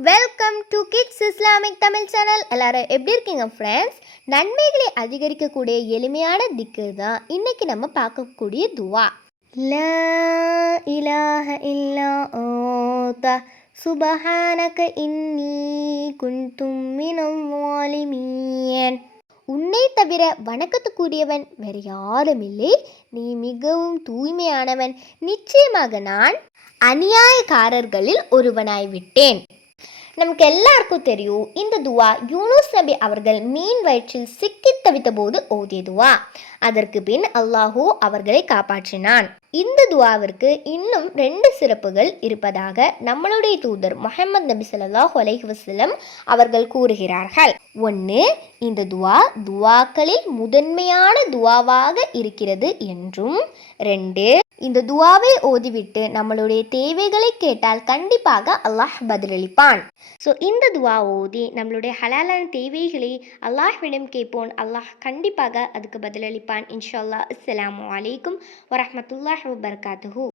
Welcome to kids Islamic Tamil channel எல்லாரும் எப்படி இருக்கீங்க ஃப்ரெண்ட்ஸ் நன்மைகளை அதிகரிக்கக்கூடிய எளிமையான திக்கு தான் இன்னைக்கு நம்ம பார்க்கக்கூடிய துவா. லா இலாஹ இல்லா ஓத சுபஹானக இன்னி குன்தும் மினல் வாலிமீன். உன்னை தவிர வணக்கத்துக்குரியவன் வேறு யாரும் இல்லை. நீ மிகவும் தூய்மையானவன். நிச்சயமாக நான் அநியாயக்காரர்களில் ஒருவனாய் விட்டேன் நமக்கு எல்லாருக்கும் தெரியும் இந்த துவா யூனுஸ் நபி அவர்கள் மீன் வயிற்றில் சிக்கி தவித்த போது ஓதிய துவா. அதற்கு பின் அல்லாஹூ அவர்களை காப்பாற்றினான். இந்த துவாவிற்கு இன்னும் ரெண்டு சிறப்புகள் இருப்பதாக நம்மளுடைய தூதர் முஹம்மது நபி ஸல்லல்லாஹு அலைஹி வசலம் அவர்கள் கூறுகிறார்கள். ஒன்று இந்த துவா துவாக்களில் முதன்மையான துவாவாக இருக்கிறது என்றும் ரெண்டு இந்த துவாவை ஓதிவிட்டு நம்மளுடைய தேவைகளை கேட்டால் கண்டிப்பாக அல்லாஹ் பதிலளிப்பான். ஸோ இந்த துவா ஓதி நம்மளுடைய ஹலாலான தேவைகளை அல்லாஹ்விடம் கேட்போம். அல்லாஹ் கண்டிப்பாக அதுக்கு பதிலளிப்பான். قربان إن شاء الله. السلام عليكم ورحمة الله وبركاته.